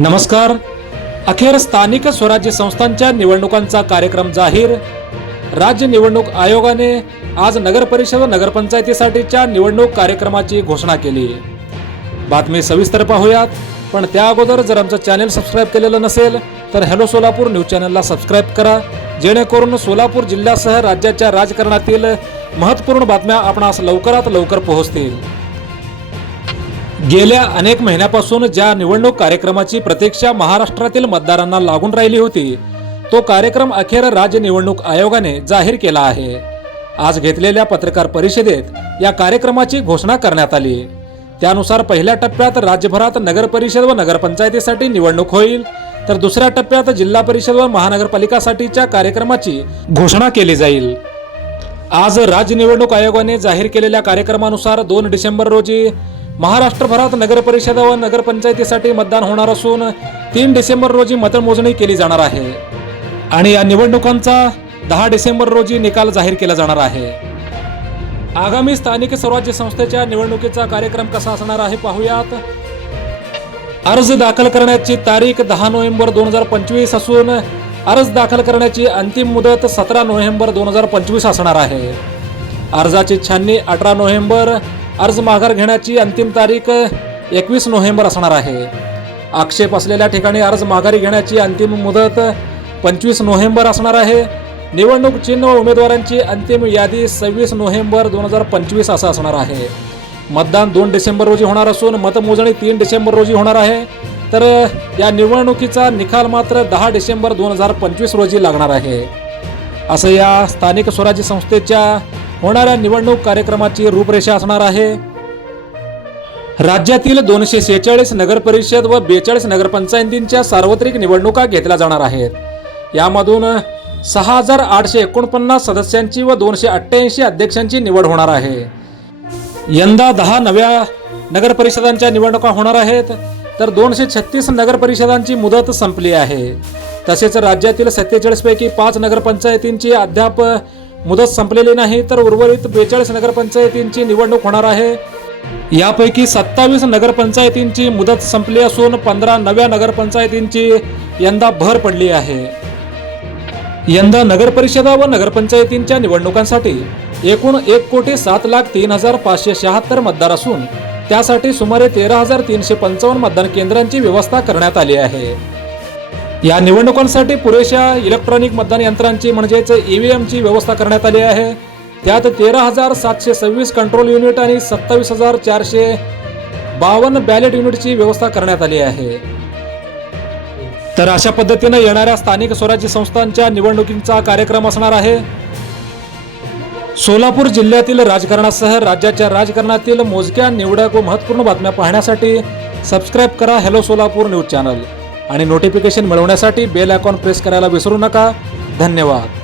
नमस्कार. अखेर स्थानिक स्वराज्य संस्थांच्या निवडणुकांचा कार्यक्रम जाहीर. राज्य निवडणूक आयोगाने आज नगरपरिषद व नगरपंचायतीसाठीच्या निवडणूक कार्यक्रमाची घोषणा केली. बातमी सविस्तर पाहूयात. पण त्या अगोदर जर आमचं चॅनेल सबस्क्राईब केलेलं नसेल तर हॅलो सोलापूर न्यूज चॅनलला सबस्क्राईब करा. जेणेकरून सोलापूर जिल्ह्यासह राज्याच्या राजकारणातील महत्त्वपूर्ण बातम्या आपणास लवकरात लवकर पोहोचतील. गेल्या अनेक महिन्यापासून ज्या निवडणूक कार्यक्रमाची प्रतीक्षा महाराष्ट्रातील मतदारांना लागून राहिली होती तो कार्यक्रम अखेर राज्य निवडणूक आयोगाने जाहीर केला आहे. आज घेतलेल्या पत्रकार परिषदेत या कार्यक्रमाची घोषणा करण्यात आली. त्यानुसार पहिल्या टप्प्यात राज्यभरात नगर परिषद व नगरपंचायतीसाठी निवडणूक होईल तर दुसऱ्या टप्प्यात जिल्हा परिषद व महानगरपालिकासाठीच्या कार्यक्रमाची घोषणा केली जाईल. आज राज्य निवडणूक आयोगाने जाहीर केलेल्या कार्यक्रमानुसार दोन डिसेंबर रोजी महाराष्ट्रभरात नगरपरिषदा व नगरपंचायतीसाठी मतदान होणार असून तीन डिसेंबर रोजी मतमोजणी केली जाणार आहे. आणि या निवडणुकांचा दहा डिसेंबर रोजी निकाल जाहीर केला जाणार आहे. आगामी स्थानिक स्वराज्य संस्थेच्या निवडणुकीचा कार्यक्रम कसा असणार आहे पाहूयात. अर्ज दाखल करण्याची तारीख दहा नोव्हेंबर दोन हजार पंचवीस असून अर्ज दाखल करण्याची अंतिम मुदत सतरा नोव्हेंबर दोन हजार पंचवीस असणार आहे. अर्जाची छाननी अठरा नोव्हेंबर अर्ज माघार घेण्याची अंतिम तारीख एकवीस नोव्हेंबर असणार आहे. आक्षेप असलेल्या ठिकाणी अर्ज माघारी घेण्याची अंतिम मुदत पंचवीस नोव्हेंबर असणार आहे. निवडणूक चिन्ह व उमेदवारांची अंतिम यादी सव्वीस नोव्हेंबर दोन हजार पंचवीस असं असणार आहे. मतदान दोन डिसेंबर रोजी होणार असून मतमोजणी तीन डिसेंबर रोजी होणार आहे. तर या निवडणुकीचा निकाल मात्र दहा डिसेंबर दोन हजार पंचवीस रोजी लागणार आहे. असं या स्थानिक स्वराज्य संस्थेच्या होणाऱ्या निवडणूक कार्यक्रमाची रूपरेषा असणार आहे. राज्यातील दोनशे सेहेचाळीस नगरपरिषद व बेचाळीस नगरपंचायतींच्या सार्वत्रिक निवडणुका घेतल्या जाणार आहेत. यामधून सहा हजार आठशे एकोणपन्नास सदस्यांची व दोनशे अठ्ठ्याऐंशी अध्यक्षांची निवड होणार आहे. यंदा दहा नव्या नगरपरिषदांच्या निवडणुका होणार आहेत तर दोनशे छत्तीस नगरपरिषदांची मुदत संपली आहे. तसेच राज्यातील सत्तेचाळीसपैकी पाच नगरपंचायतींची अद्याप मुदत संपलेली नाही तर उर्वरित बेचाळीस नगरपंचायतींची निवडणूक होणार आहे. यापैकी सत्तावीस नगरपंचायतींची मुदत संपली असून पंधरा नव्या नगरपंचायतींची यंदा भर पडली आहे. यंदा नगरपरिषदा व नगरपंचायतींच्या निवडणुकांसाठी एकूण एक कोटी सात लाख तीन हजार पाचशे शहात्तर मतदार असून त्यासाठी सुमारे तेरा हजार तीनशे पंचावन्न मतदान केंद्रांची व्यवस्था करण्यात आली आहे. या निवडणुकांसाठी पुरेशा इलेक्ट्रॉनिक मतदान यंत्रांची म्हणजेच ईव्हीएमची व्यवस्था करण्यात आली आहे. त्यात तेरा हजार सातशे सव्वीस कंट्रोल युनिट आणि सत्तावीस हजार चारशे बावन्न बॅलेट युनिटची व्यवस्था करण्यात आली आहे. तर अशा पद्धतीनं येणाऱ्या स्थानिक स्वराज्य संस्थांच्या निवडणुकींचा कार्यक्रम असणार आहे. सोलापूर जिल्ह्यातील राजकारणासह राज्याच्या राजकारणातील मोजक्या निवडक व महत्त्वपूर्ण बातम्या पाहण्यासाठी सबस्क्राईब करा हॅलो सोलापूर न्यूज चॅनल आणि नोटिफिकेशन मिळवण्यासाठी बेल आयकॉन प्रेस करायला विसरू नका. धन्यवाद.